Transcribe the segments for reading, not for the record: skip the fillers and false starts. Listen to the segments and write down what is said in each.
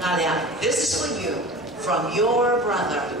Nadia, this is for you, from your brother.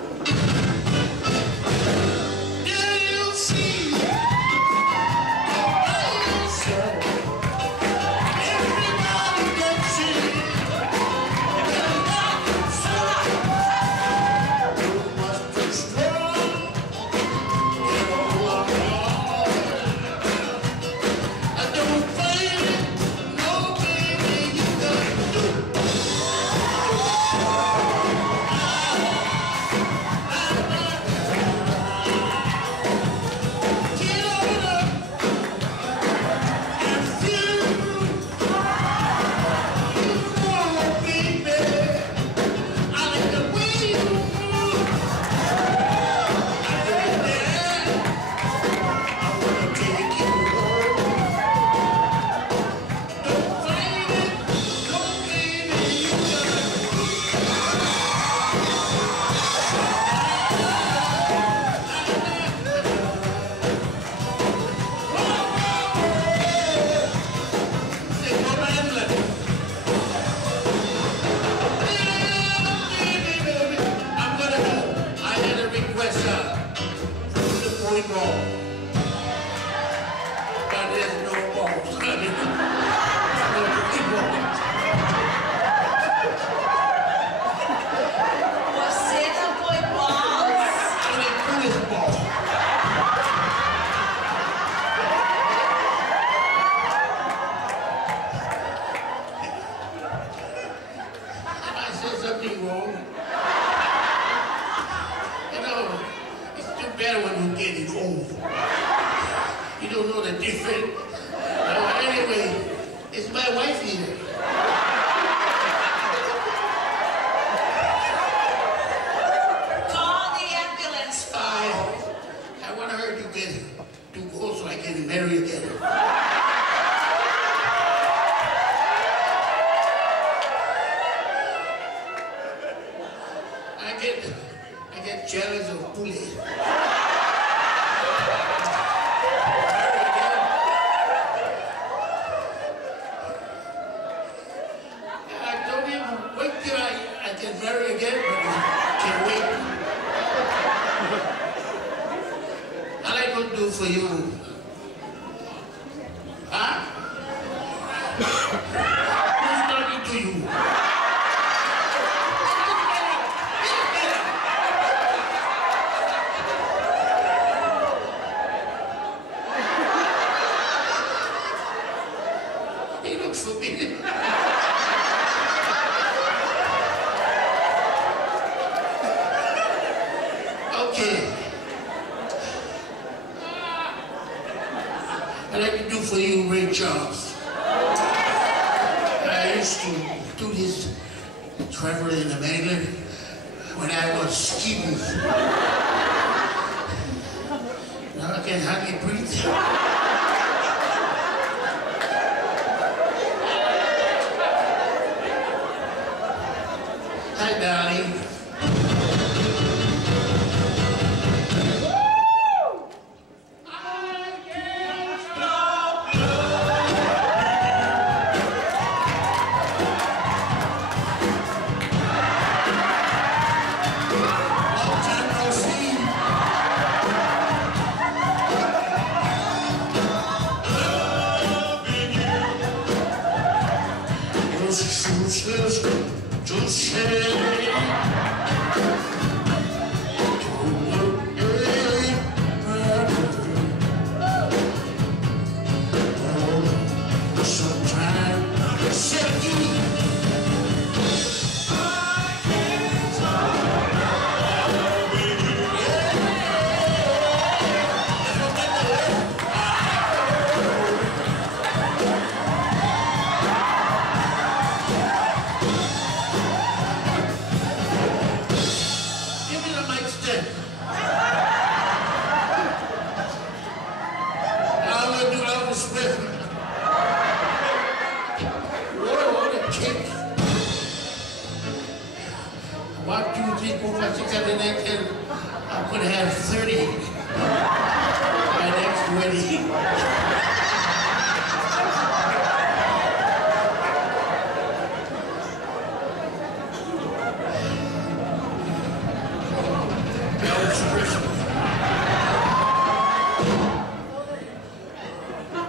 Merry Christmas.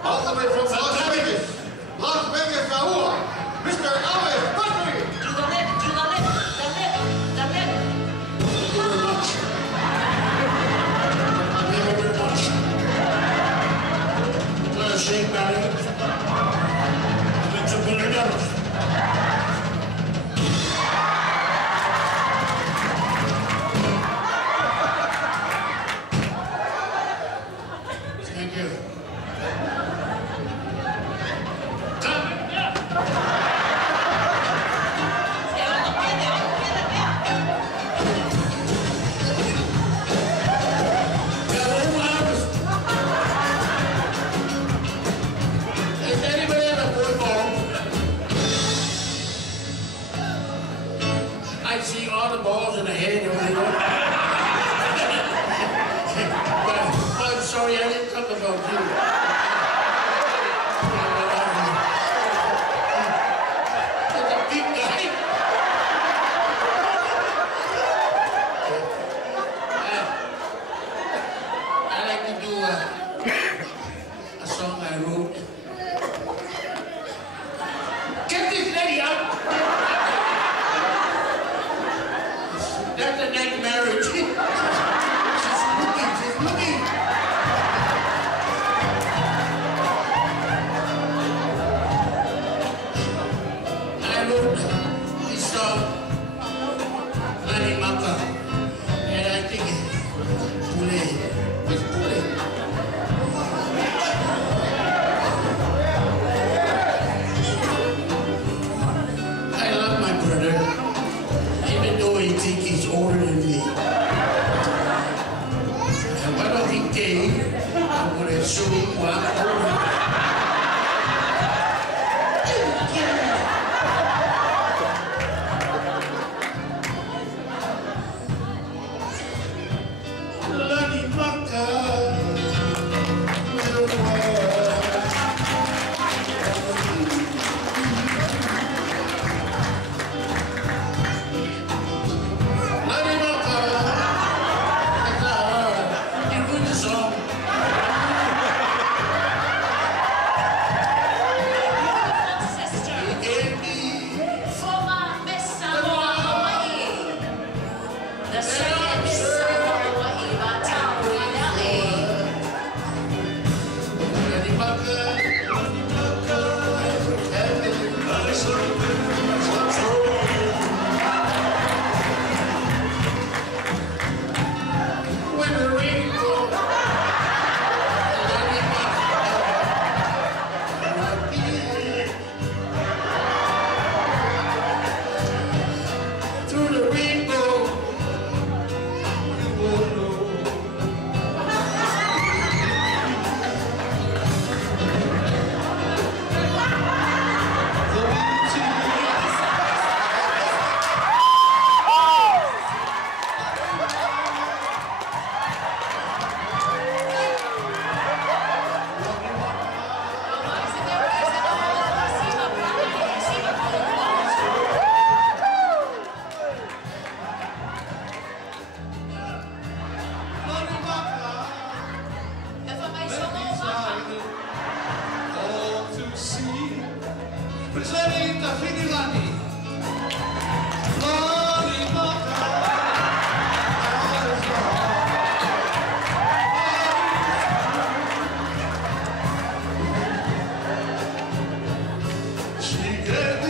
All the way from Las Vegas, Raúl, Mr. Elvis Presley. To the left, to the left, the left, the left. Thank you very much. Thank you very much. Well, Shane Barry, I'm into $1 million. Thank you. Is anybody ever football? I see all the balls in the head over there. But I'm sorry, I didn't talk about you. It's a big guy. I like to do a song I wrote. Get this lady out! That's a next marriage. She's looking, she's looking. I wrote this song, Lani Maka, and I think Pule, it's Pule. I love my brother, even though he thinks he's older than me. And why don't he came, I would assume I'm older. Lani Maka, Presenting the Finilani. Lani Maka. She gave